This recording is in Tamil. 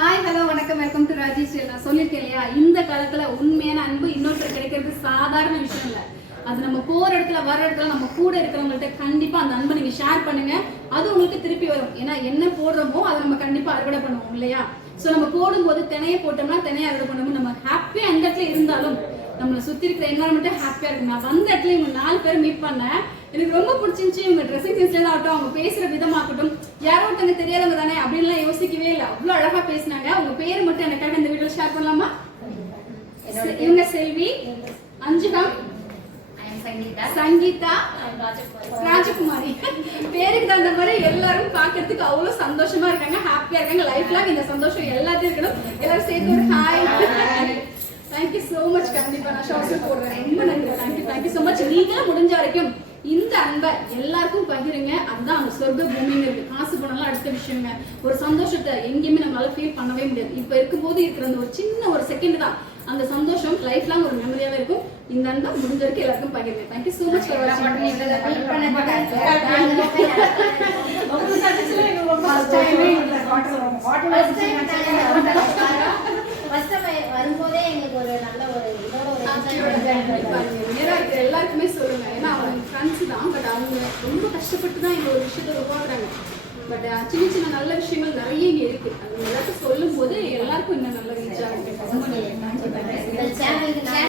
ஹாய் ஹலோ வணக்கம், வெல்கம் டு ராஜேஷ். நான் சொல்லியிருக்கேன் இல்லையா, இந்த காலத்துல உண்மையான அன்பு இன்னொருத்தர் கிடைக்கிறது சாதாரண விஷயம் இல்லை. அது நம்ம போற இடத்துல வர இடத்துல நம்ம கூட இருக்கிறவங்கள்ட்ட கண்டிப்பா அந்த அன்பை நீங்க ஷேர் பண்ணுங்க. அது உங்களுக்கு திருப்பி வரும். ஏன்னா என்ன போடுறோமோ அதை நம்ம கண்டிப்பா அறுவடை பண்ணுவோம் இல்லையா. ஸோ நம்ம போடும்போது தினையை போட்டோம்னா தினையை அறுவடை பண்ணும்போது நம்ம ஹாப்பியா எந்த இடத்துல இருந்தாலும் நம்மளை சுத்தி இருக்கிற என்வரன்மெண்ட்டே ஹாப்பியா இருக்கும். நான் வந்த இடத்துல இவங்க 4 பேர் மீட் பண்ணேன். எனக்கு ரொம்ப பிடிச்சிருந்துச்சு. இவங்க ட்ரெஸ்ஸிங் சென்ஸ்ல ஆகட்டும், அவங்க பேசுற விதமாகட்டும், யாரோ ஒருத்தங்க தெரியாதவங்க தானே அப்படின்லாம் யோசிக்கவே இல்லை. அவ்வளோ அழகா பேசினாங்க. அவங்க பேர் மட்டும் எனக்காக இந்த வீடியோல ஷேர் பண்ணலாமா? இவங்க செல்வி, அஞ்சுகம், சங்கீதா, ராஜகுமாரி. பேருக்கு தகுந்த மாதிரி எல்லாரும் பாக்குறதுக்கு அவ்வளவு சந்தோஷமா இருக்காங்க, ஹாப்பியா இருக்காங்க. லைஃப் லாங் இந்த சந்தோஷம் எல்லாத்தையும் இருக்கணும். எல்லாரும் சேர்த்து ஒரு ஹாய். Thank you so much. கண்டிப்பா நான் ஷார்ட்ஸ் போடுறேன். ரொம்ப நன்றி. Thank you so much. நீங்களும் முடிஞ்ச வரைக்கும் இந்த அன்பை எல்லாருக்கும் பகிருங்க. அதுதான் அந்த சொர்க்க பூமின்னு இருக்கு. காசு பணம்லாம் அடுத்த விஷயங்க. ஒரு சந்தோஷத்தை எங்கேயுமே நம்மளால ஃபீல் பண்ணவே முடியாது. இப்ப இருக்கும்போது இருக்கிற அந்த ஒரு சின்ன ஒரு செகண்ட் தான் அந்த சந்தோஷம் லைஃப் லாங் ஒரு மெமரியாவே இருக்கும். இந்த அன்பை முடிஞ்ச வரைக்கும் எல்லாருக்கும் பகிருங்க. தேங்க்யூ சோ மச் ஃபார் வாட்சிங். வரும்போதே எங்களுக்கு ஒரு நல்ல ஒரு இதோட எல்லாருக்குமே சொல்லுங்க. ஏன்னா அவங்க ஃப்ரெண்ட்ஸ் தான், பட் அவங்க ரொம்ப கஷ்டப்பட்டு தான் இந்த ஒரு விஷயத்தை உருவாக்குறாங்க. பட் சின்ன சின்ன நல்ல விஷயங்கள் நிறைய இங்க இருக்கு. அது எல்லாருக்கும் சொல்லும் போது எல்லாருக்கும் இன்னும் நல்ல ரீச் ஆகுது.